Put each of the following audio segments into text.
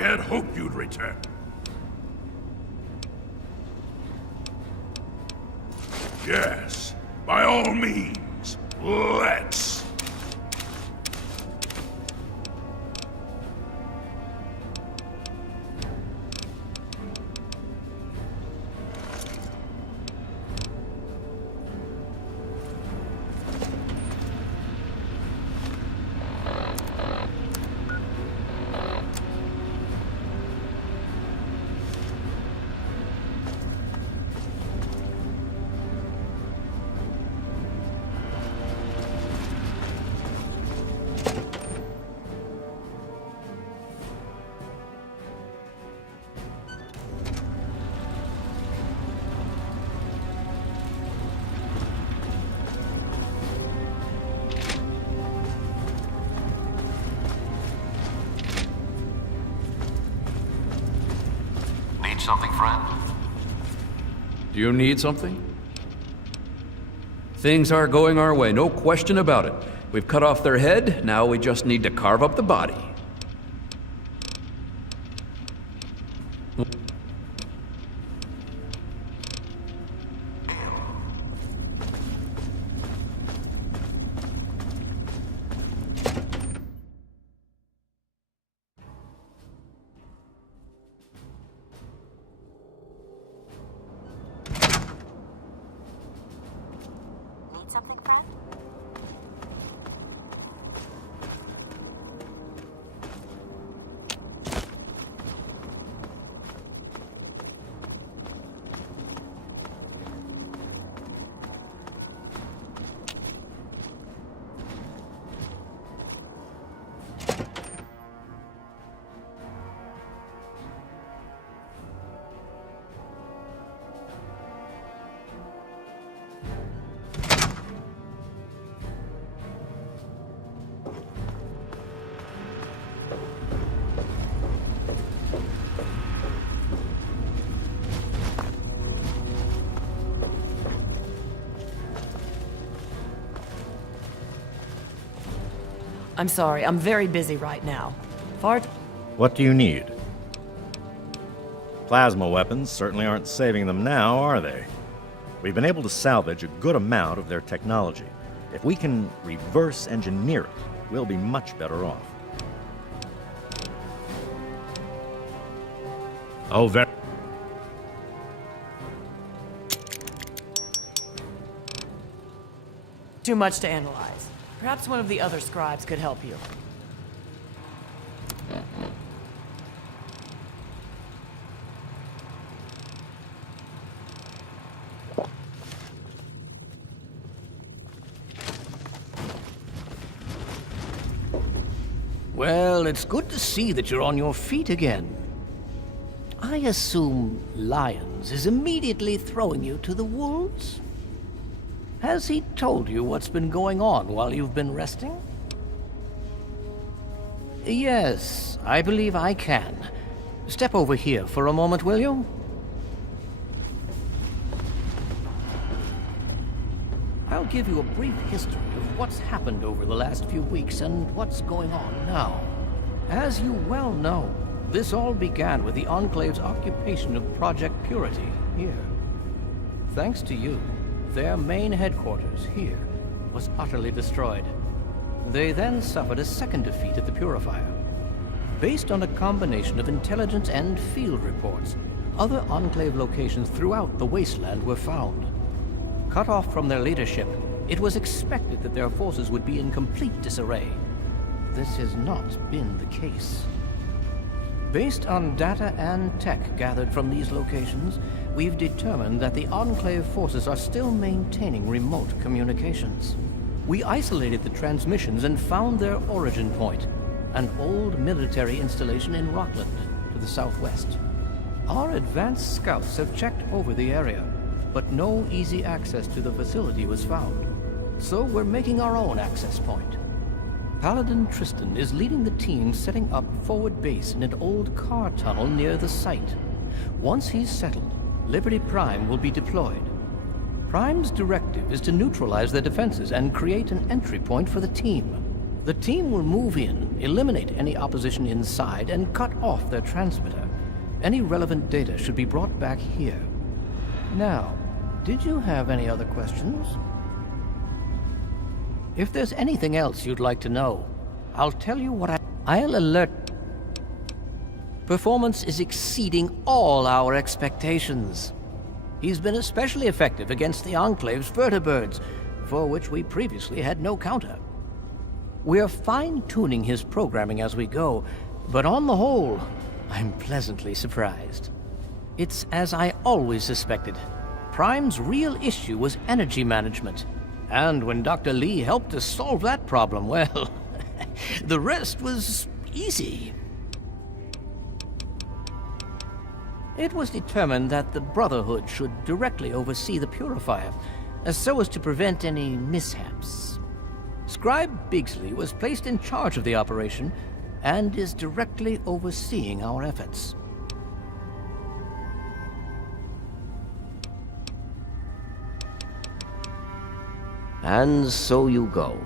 had hoped you'd return. Yes, by all means, let's. Something, friend? Do you need something? Things are going our way, no question about it. We've cut off their head, now we just need to carve up the body. Something, friend? I'm sorry, I'm very busy right now. What do you need? Plasma weapons certainly aren't saving them now, are they? We've been able to salvage a good amount of their technology. If we can reverse engineer it, we'll be much better off. Oh, very. Too much to analyze. Perhaps one of the other scribes could help you. Well, it's good to see that you're on your feet again. I assume Lyons is immediately throwing you to the wolves? Has he told you what's been going on while you've been resting? Yes, I believe I can. Step over here for a moment, will you? I'll give you a brief history of what's happened over the last few weeks and what's going on now. As you well know, this all began with the Enclave's occupation of Project Purity here. Thanks to you, their main headquarters here was utterly destroyed. They then suffered a second defeat at the Purifier. Based on a combination of intelligence and field reports, other Enclave locations throughout the wasteland were found. Cut off from their leadership, it was expected that their forces would be in complete disarray. This has not been the case. Based on data and tech gathered from these locations, we've determined that the Enclave forces are still maintaining remote communications. We isolated the transmissions and found their origin point, an old military installation in Rockland, to the southwest. Our advanced scouts have checked over the area, but no easy access to the facility was found. So we're making our own access point. Paladin Tristan is leading the team setting up forward base in an old car tunnel near the site. Once he's settled, Liberty Prime will be deployed. Prime's directive is to neutralize their defenses and create an entry point for the team. The team will move in, eliminate any opposition inside, and cut off their transmitter. Any relevant data should be brought back here. Now, did you have any other questions? If there's anything else you'd like to know, I'll tell you what I'll alert. Performance is exceeding all our expectations. He's been especially effective against the Enclave's vertibirds, for which we previously had no counter. We're fine-tuning his programming as we go, but on the whole, I'm pleasantly surprised. It's as I always suspected. Prime's real issue was energy management. And when Dr. Lee helped us solve that problem, well, the rest was easy. It was determined that the Brotherhood should directly oversee the purifier, so as to prevent any mishaps. Scribe Bigsley was placed in charge of the operation and is directly overseeing our efforts. And so you go.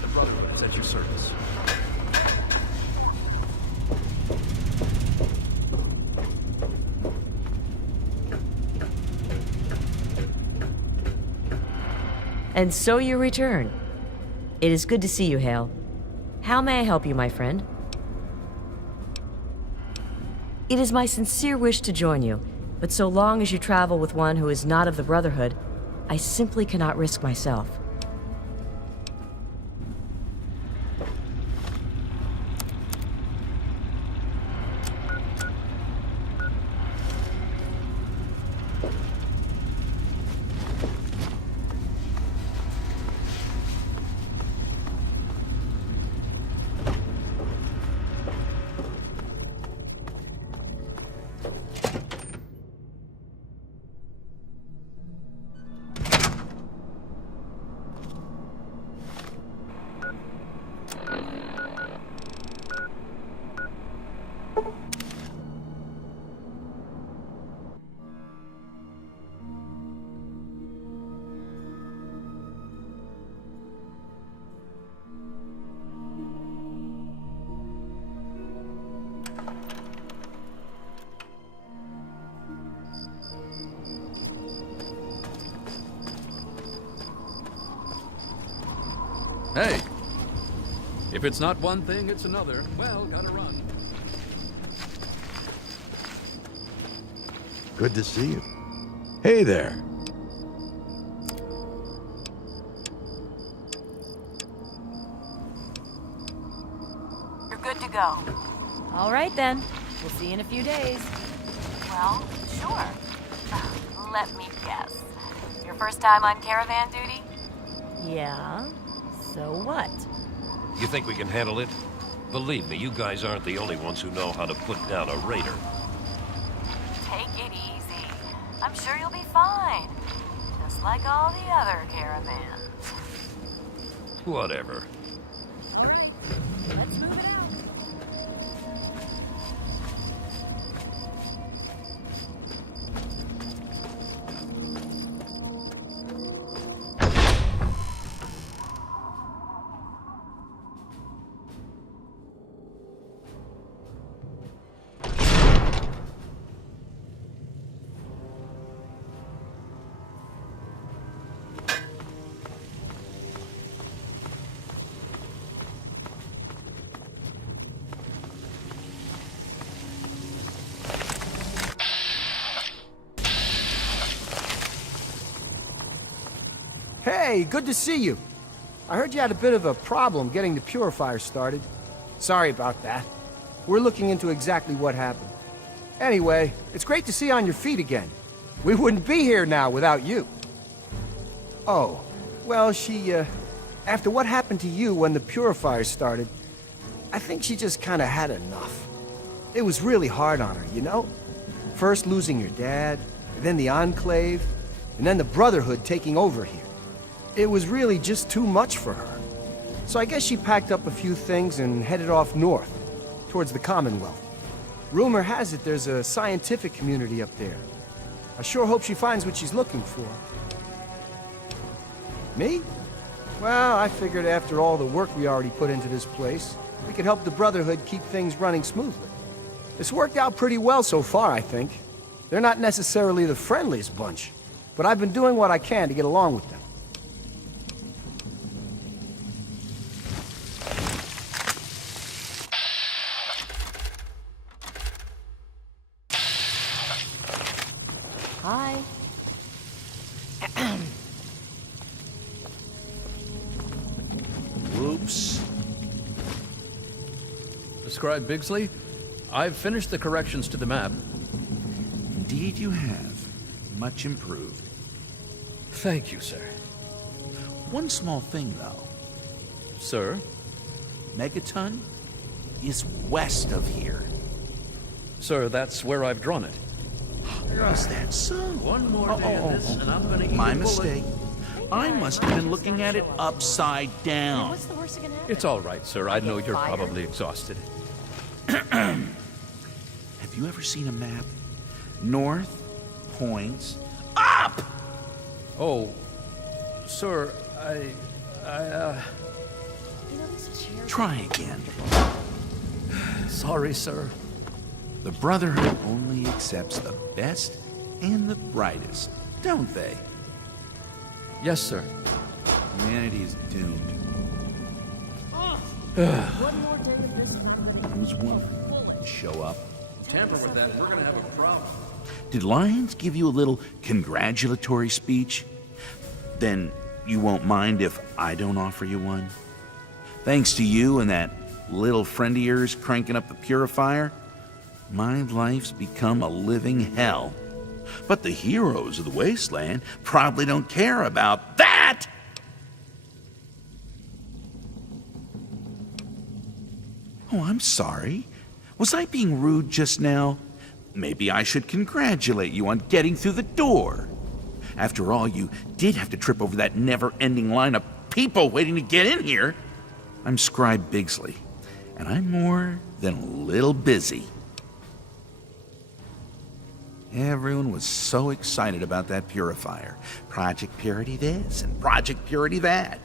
The Brotherhood is at your service. And so you return. It is good to see you, Hale. How may I help you, my friend? It is my sincere wish to join you, but so long as you travel with one who is not of the Brotherhood, I simply cannot risk myself. Hey! If it's not one thing, it's another. Well, gotta run. Good to see you. Hey there. You're good to go. All right, then. We'll see you in a few days. Well, sure. Let me guess. Your first time on caravan duty? Yeah? So what? You think we can handle it? Believe me, you guys aren't the only ones who know how to put down a raider. Take it easy. I'm sure you'll be fine. Just like all the other caravans. Whatever. All right. Let's move it out. Hey, good to see you. I heard you had a bit of a problem getting the purifier started. Sorry about that. We're looking into exactly what happened. Anyway, it's great to see you on your feet again. We wouldn't be here now without you. Oh, well, after what happened to you when the purifier started, I think she just kind of had enough. It was really hard on her, you know? First losing your dad, then the Enclave, and then the Brotherhood taking over here. It was really just too much for her. So I guess she packed up a few things and headed off north, towards the Commonwealth. Rumor has it there's a scientific community up there. I sure hope she finds what she's looking for. Me? Well, I figured after all the work we already put into this place, we could help the Brotherhood keep things running smoothly. It's worked out pretty well so far, I think. They're not necessarily the friendliest bunch, but I've been doing what I can to get along with them. Hi. Whoops. Scribe Bigsley, I've finished the corrections to the map. Indeed you have. Much improved. Thank you, sir. One small thing, though. Sir? Megaton is west of here. Sir, that's where I've drawn it. Is that so? One more day of this, and I'm gonna eat My a bullet. mistake. I must have been looking at it upside down. What's the worst that can happen? It's all right, sir. I know you're Fired? probably exhausted. Have you ever seen a map? North points up! Oh, sir, Try again. sorry, sir. The Brotherhood only accepts the best and the brightest, don't they? Yes, sir. Humanity is doomed. Who's one? Show up. Tamper with that, we're gonna have a problem. Did Lyons give you a little congratulatory speech? Then you won't mind if I don't offer you one? Thanks to you and that little friend of yours cranking up the purifier, my life's become a living hell. But the heroes of the wasteland probably don't care about that! Oh, I'm sorry. Was I being rude just now? Maybe I should congratulate you on getting through the door. After all, you did have to trip over that never-ending line of people waiting to get in here. I'm Scribe Bigsley, and I'm more than a little busy. Everyone was so excited about that purifier. Project Purity this and Project Purity that.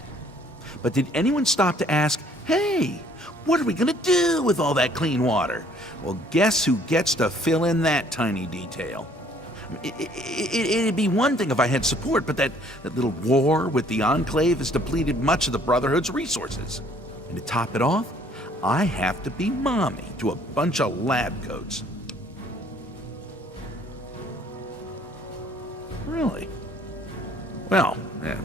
But did anyone stop to ask, hey, what are we gonna do with all that clean water? Well, guess who gets to fill in that tiny detail? It'd be one thing if I had support, but that little war with the Enclave has depleted much of the Brotherhood's resources. And to top it off, I have to be mommy to a bunch of lab coats. Really? Well,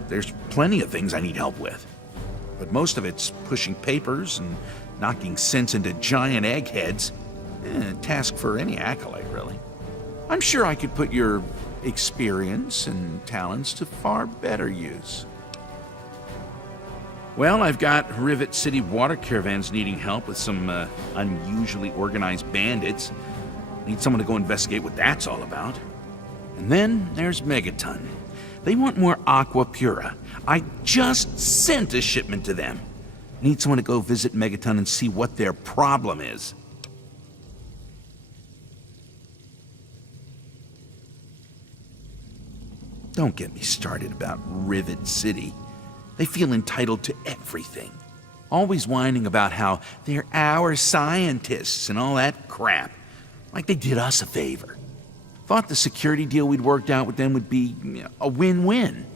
there's plenty of things I need help with. But most of it's pushing papers and knocking sense into giant eggheads. A task for any acolyte, really. I'm sure I could put your experience and talents to far better use. Well, I've got Rivet City water caravans needing help with some unusually organized bandits. Need someone to go investigate what that's all about. And then there's Megaton. They want more Aqua Pura. I just sent a shipment to them. Need someone to go visit Megaton and see what their problem is. Don't get me started about Rivet City. They feel entitled to everything. Always whining about how they're our scientists and all that crap. Like they did us a favor. Thought the security deal we'd worked out with them would be a win-win.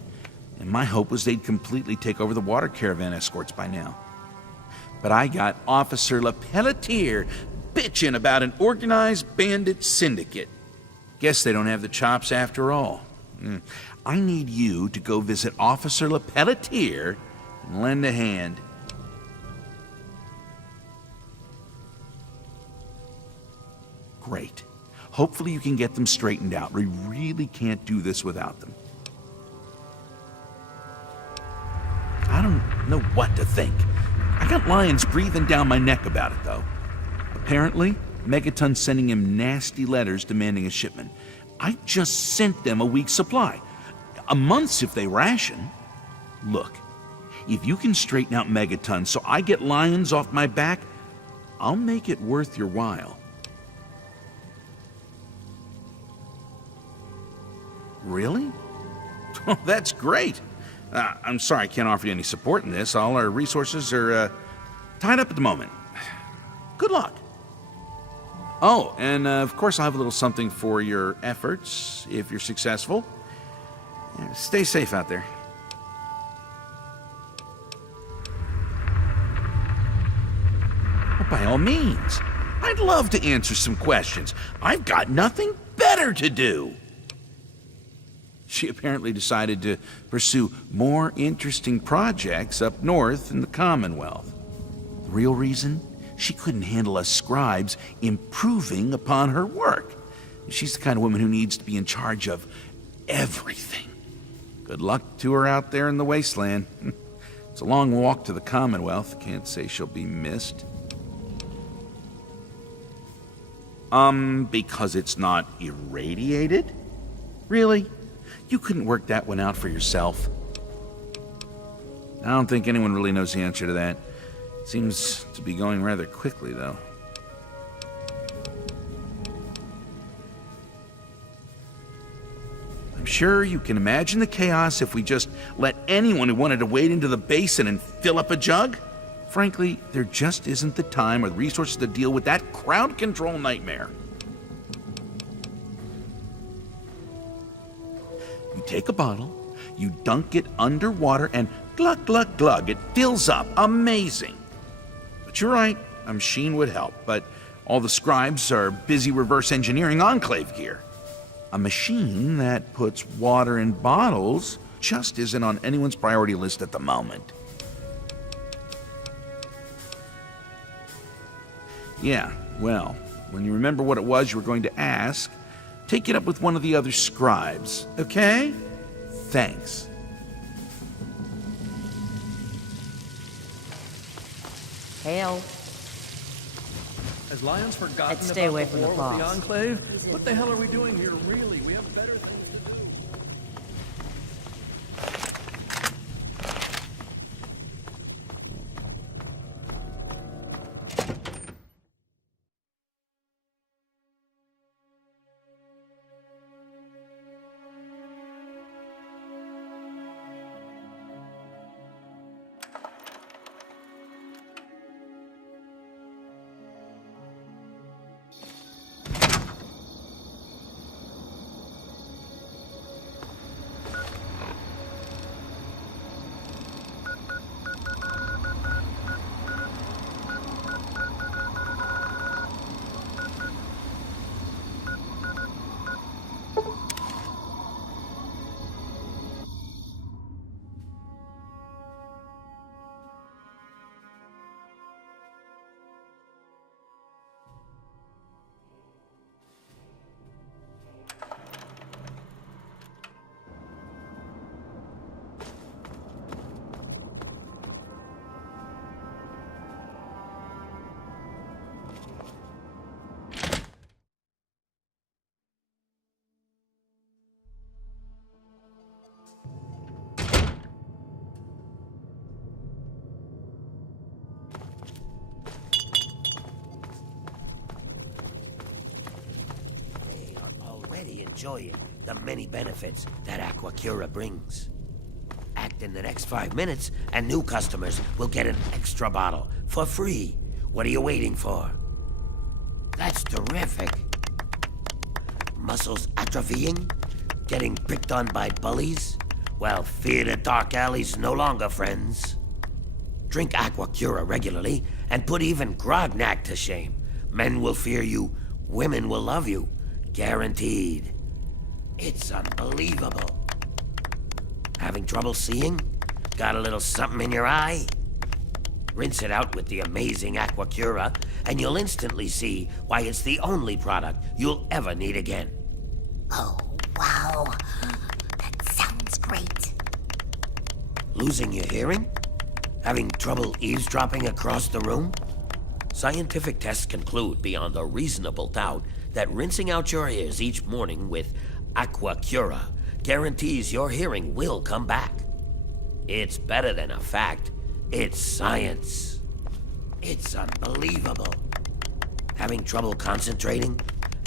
And my hope was they'd completely take over the water caravan escorts by now. But I got Officer LePelletier bitching about an organized bandit syndicate. Guess they don't have the chops after all. I need you to go visit Officer LePelletier and lend a hand. Great. Hopefully you can get them straightened out. We really can't do this without them. I don't know what to think. I got Lyons breathing down my neck about it, though. Apparently, Megaton's sending him nasty letters demanding a shipment. I just sent them a week's supply. A month's if they ration. Look, if you can straighten out Megaton so I get lions off my back, I'll make it worth your while. Really? Oh, that's great. I'm sorry I can't offer you any support in this. All our resources are tied up at the moment. Good luck. Oh, and of course I'll have a little something for your efforts if you're successful. Yeah, stay safe out there. Well, by all means. I'd love to answer some questions. I've got nothing better to do. She apparently decided to pursue more interesting projects up north in the Commonwealth. The real reason? She couldn't handle us scribes improving upon her work. She's the kind of woman who needs to be in charge of everything. Good luck to her out there in the wasteland. It's a long walk to the Commonwealth. Can't say she'll be missed. Because it's not irradiated? Really? You couldn't work that one out for yourself? I don't think anyone really knows the answer to that. Seems to be going rather quickly, though. I'm sure you can imagine the chaos if we just let anyone who wanted to wade into the basin and fill up a jug. Frankly, there just isn't the time or the resources to deal with that crowd control nightmare. You take a bottle, you dunk it underwater, and glug, glug, glug, it fills up. Amazing. But you're right, a machine would help, but all the scribes are busy reverse engineering Enclave gear. A machine that puts water in bottles just isn't on anyone's priority list at the moment. Yeah, well, when you remember what it was you were going to ask, take it up with one of the other scribes, okay? Thanks. Hail. Has Lions forgotten I'd stay about away the from the war with the boss. Enclave? What the hell are we doing here, really? We have better things. Enjoying the many benefits that Aqua Cura brings. Act in the next 5 minutes, and new customers will get an extra bottle for free. What are you waiting for? That's terrific. Muscles atrophying? Getting picked on by bullies? Well, fear the dark alleys no longer, friends. Drink Aqua Cura regularly, and put even Grognak to shame. Men will fear you, women will love you. Guaranteed. It's unbelievable. Having trouble seeing? Got a little something in your eye? Rinse it out with the amazing Aqua Cura, and you'll instantly see why it's the only product you'll ever need again. Oh, wow. That sounds great. Losing your hearing? Having trouble eavesdropping across the room? Scientific tests conclude beyond a reasonable doubt that rinsing out your ears each morning with Aqua Cura guarantees your hearing will come back. It's better than a fact. It's science. It's unbelievable. Having trouble concentrating?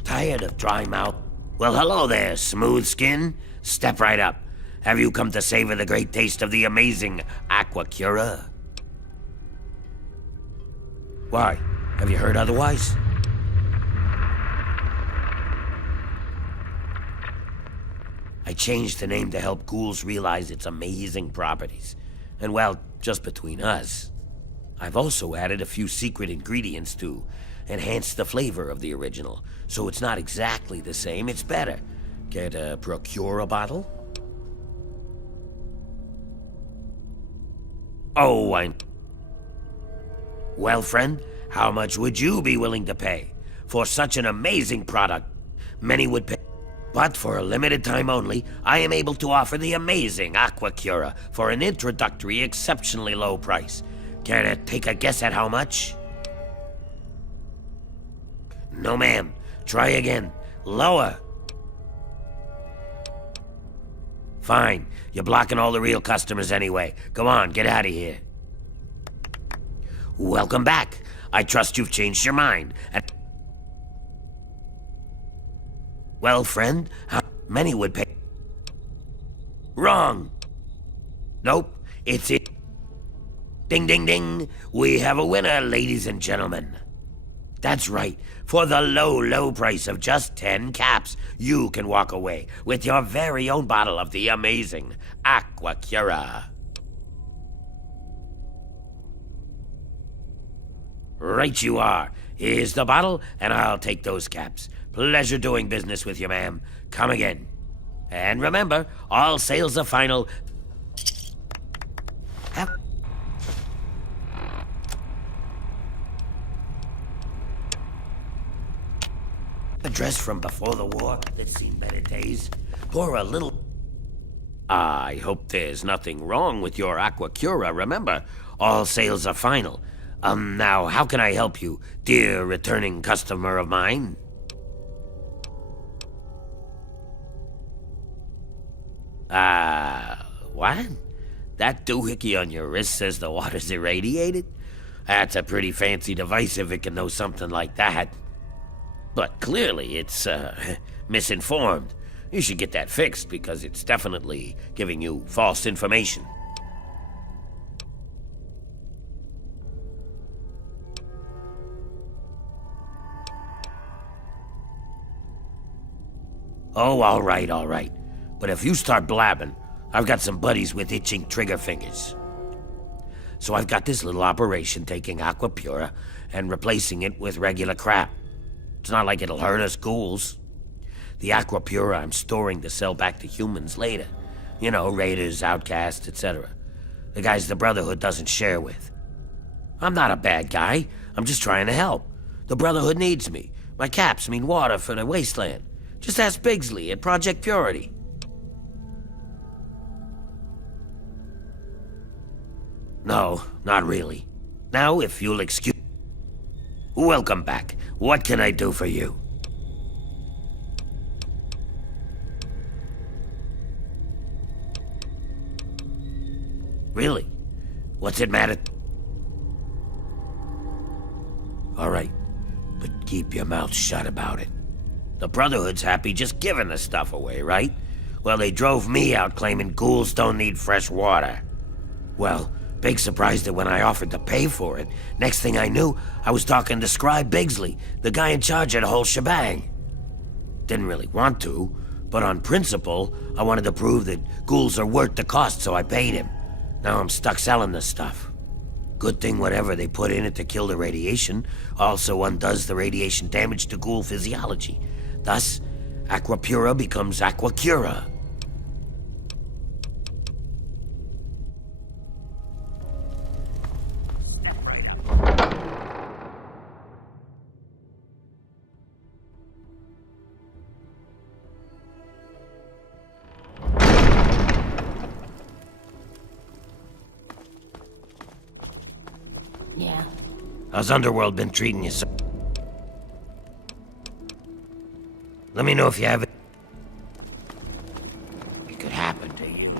Tired of dry mouth? Well, hello there, smooth skin. Step right up. Have you come to savor the great taste of the amazing Aqua Cura? Why? Have you heard otherwise? I changed the name to help ghouls realize its amazing properties. And well, just between us, I've also added a few secret ingredients to enhance the flavor of the original. So it's not exactly the same, it's better. Care to procure a bottle? Oh, Well, friend, how much would you be willing to pay? For such an amazing product, many would pay. But for a limited time only, I am able to offer the amazing Aqua Cura for an introductory, exceptionally low price. Care to take a guess at how much? No, ma'am. Try again. Lower. Fine. You're blocking all the real customers anyway. Go on, get out of here. Welcome back. I trust you've changed your mind. Well, friend, how many would pay? Wrong. Nope, it's it. Ding, ding, ding. We have a winner, ladies and gentlemen. That's right. For the low, low price of just 10 caps, you can walk away with your very own bottle of the amazing Aqua Cura. Right you are. Here's the bottle, and I'll take those caps. Pleasure doing business with you, ma'am. Come again. And remember, all sales are final. A dress from before the war that's seen better days. Pour a little... I hope there's nothing wrong with your Aqua Cura. Remember, all sales are final. Now, how can I help you, dear returning customer of mine? What? That doohickey on your wrist says the water's irradiated? That's a pretty fancy device if it can know something like that. But clearly it's, misinformed. You should get that fixed because it's definitely giving you false information. Oh, all right. But if you start blabbing, I've got some buddies with itching trigger fingers. So I've got this little operation taking Aqua Cura and replacing it with regular crap. It's not like it'll hurt us ghouls. The Aqua Cura I'm storing to sell back to humans later. You know, raiders, outcasts, etc. The guys the Brotherhood doesn't share with. I'm not a bad guy. I'm just trying to help. The Brotherhood needs me. My caps mean water for the wasteland. Just ask Bigsley at Project Purity. No, not really. Now, if you'll excuse... Welcome back. What can I do for you? Really? What's it matter? All right, but keep your mouth shut about it. The Brotherhood's happy just giving the stuff away, right? Well, they drove me out claiming ghouls don't need fresh water. Well, big surprise that when I offered to pay for it, next thing I knew, I was talking to Scribe Bigsley, the guy in charge of the whole shebang. Didn't really want to, but on principle, I wanted to prove that ghouls are worth the cost, so I paid him. Now I'm stuck selling this stuff. Good thing whatever they put in it to kill the radiation also undoes the radiation damage to ghoul physiology. Thus, Aqua Cura becomes Aqua Cura. Step right up. Yeah. How's Underworld been treating you, sir? Let me know if you have it. It could happen to you.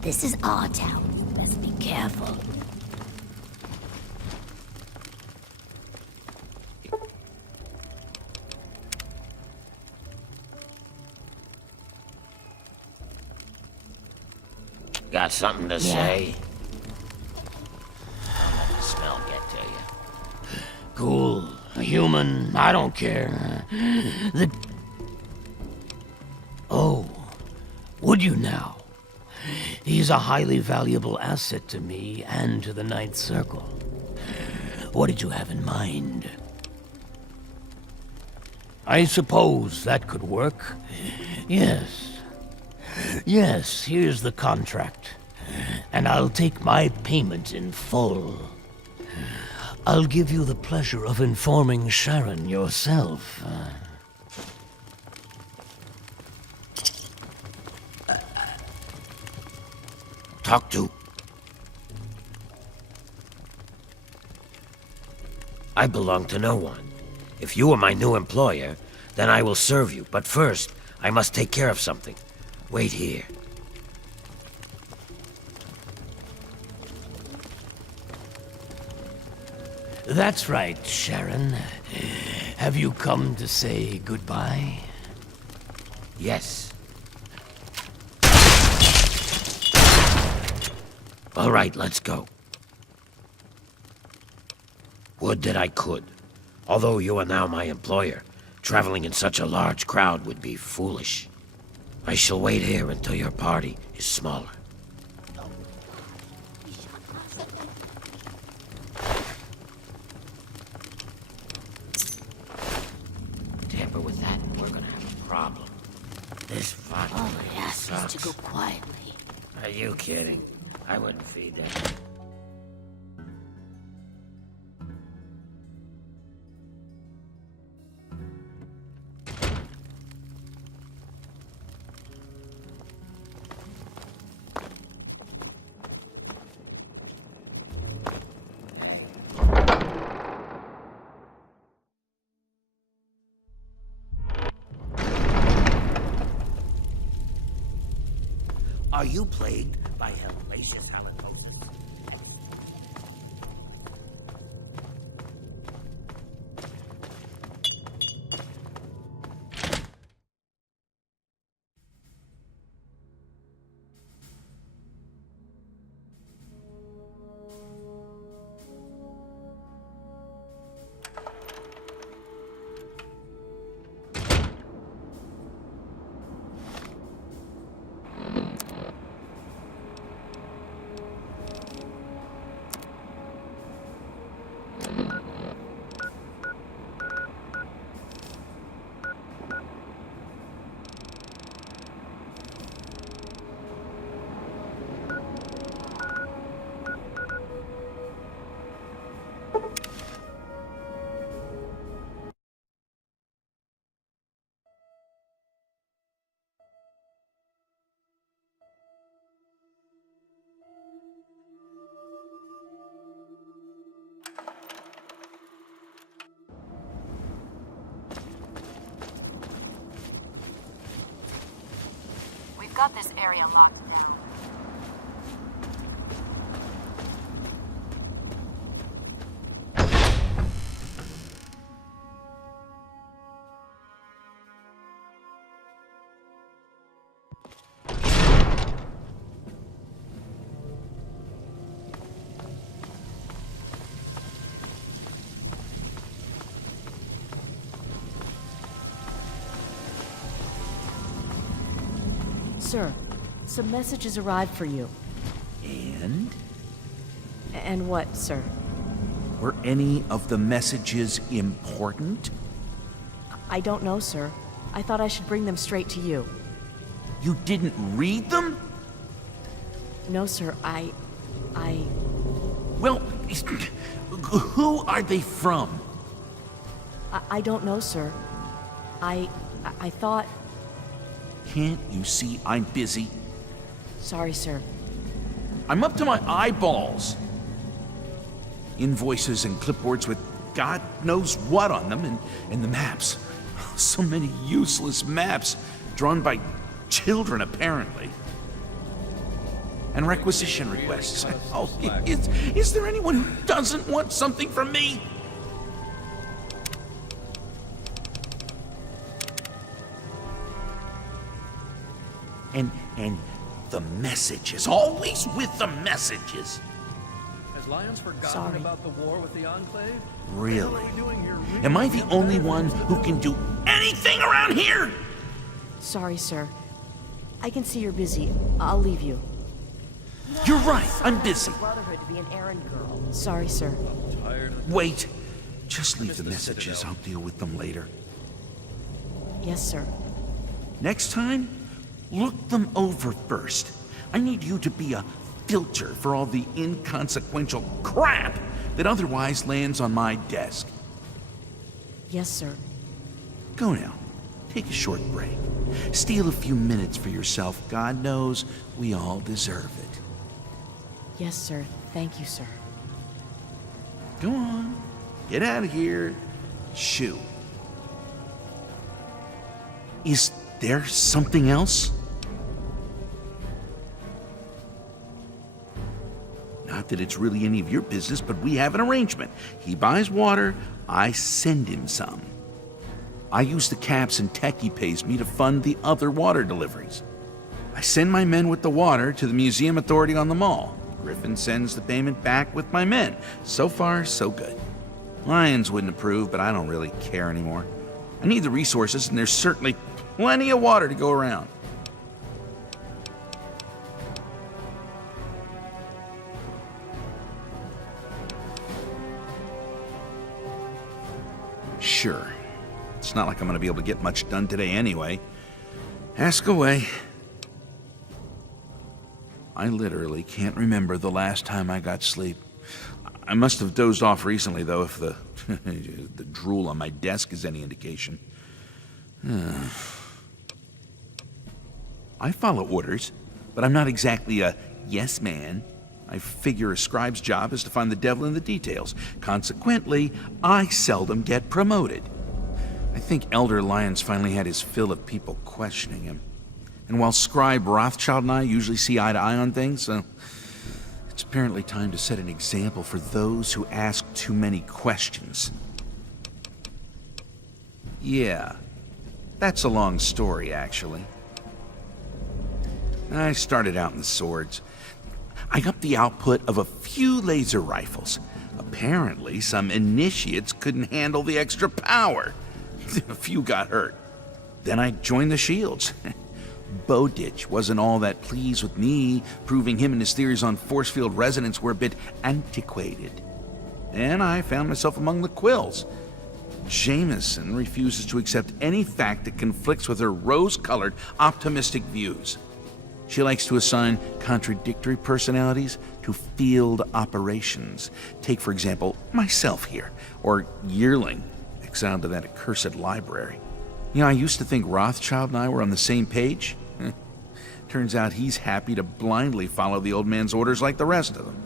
This is our town. Best be careful. Got something to say? Smell get to you. Cool. A human. I don't care. Oh. Would you now? He's a highly valuable asset to me and to the Ninth Circle. What did you have in mind? I suppose that could work. Yes. Yes, here's the contract. And I'll take my payment in full. I'll give you the pleasure of informing Sharon yourself. Talk to. I belong to no one. If you are my new employer, then I will serve you. But first, I must take care of something. Wait here. That's right, Sharon. Have you come to say goodbye? Yes. All right, let's go. Would that I could. Although you are now my employer, traveling in such a large crowd would be foolish. I shall wait here until your party is smaller. Tamper with that, and we're gonna have a problem. This vodka All I ask sucks. is to go quietly. Are you kidding? I wouldn't feed them. Are you plagued by hellacious halitosis? Got this area locked down. Sir, some messages arrived for you. And? And what, sir? Were any of the messages important? I don't know, sir. I thought I should bring them straight to you. You didn't read them? No, sir, I... Well, who are they from? I don't know, sir. I thought... Can't you see I'm busy? Sorry, sir. I'm up to my eyeballs. Invoices and clipboards with God knows what on them, and the maps. So many useless maps, drawn by children, apparently. and requisition requests. Oh, is there anyone who doesn't want something from me? And the messages, always with the messages. Has Lyons forgotten Sorry. about the war with the Enclave? Really? Am I the only one who can do anything around here? Sorry, sir. I can see you're busy. I'll leave you. You're right, I'm busy. Brotherhood to be an errand girl. Sorry, sir. Wait, just leave the messages. I'll deal with them later. Yes, sir. Next time, look them over first. I need you to be a filter for all the inconsequential crap that otherwise lands on my desk. Yes, sir. Go now. Take a short break. Steal a few minutes for yourself. God knows we all deserve it. Yes, sir. Thank you, sir. Go on. Get out of here. Shoo. Is there something else? Not that it's really any of your business, but we have an arrangement. He buys water, I send him some. I use the caps and tech he pays me to fund the other water deliveries. I send my men with the water to the museum authority on the mall. Griffin sends the payment back with my men. So far, so good. Lyons wouldn't approve, but I don't really care anymore. I need the resources, and there's certainly plenty of water to go around. Sure. It's not like I'm going to be able to get much done today anyway. Ask away. I literally can't remember the last time I got sleep. I must have dozed off recently, though, if the the drool on my desk is any indication. I follow orders, but I'm not exactly a yes man. I figure a scribe's job is to find the devil in the details. Consequently, I seldom get promoted. I think Elder Lyons finally had his fill of people questioning him. And while Scribe Rothschild and I usually see eye to eye on things, it's apparently time to set an example for those who ask too many questions. Yeah, that's a long story, actually. I started out in the swords. I upped the output of a few laser rifles. Apparently, some initiates couldn't handle the extra power. A few got hurt. Then I joined the shields. Bowditch wasn't all that pleased with me, proving him and his theories on force field resonance were a bit antiquated. Then I found myself among the quills. Jameson refuses to accept any fact that conflicts with her rose-colored, optimistic views. She likes to assign contradictory personalities to field operations. Take, for example, myself here, or Yearling, exiled to that accursed library. You know, I used to think Rothschild and I were on the same page. Turns out he's happy to blindly follow the old man's orders like the rest of them.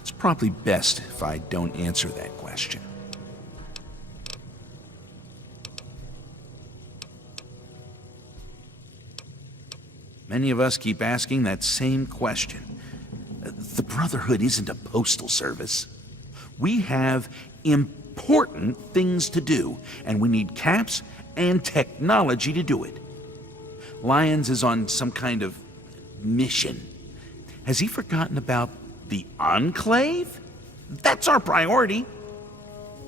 It's probably best if I don't answer that question. Many of us keep asking that same question. The Brotherhood isn't a postal service. We have important things to do, and we need caps and technology to do it. Lyons is on some kind of mission. Has he forgotten about the Enclave? That's our priority.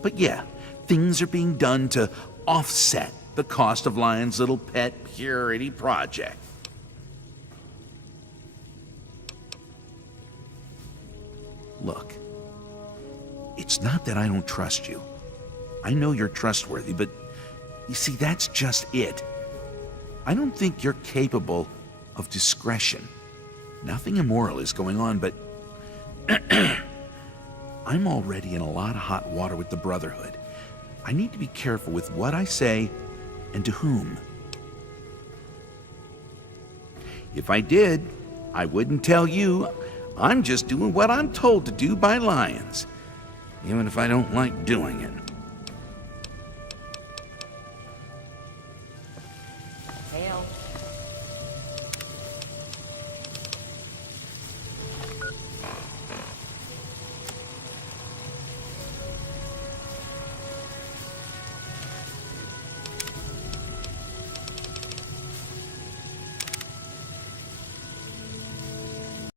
But yeah, things are being done to offset the cost of Lyons' little pet purity project. Look, it's not that I don't trust you. I know you're trustworthy, but you see, that's just it. I don't think you're capable of discretion. Nothing immoral is going on, but I'm already in a lot of hot water with the Brotherhood. I need to be careful with what I say and to whom. If I did, I wouldn't tell you. I'm just doing what I'm told to do by Lyons, even if I don't like doing it.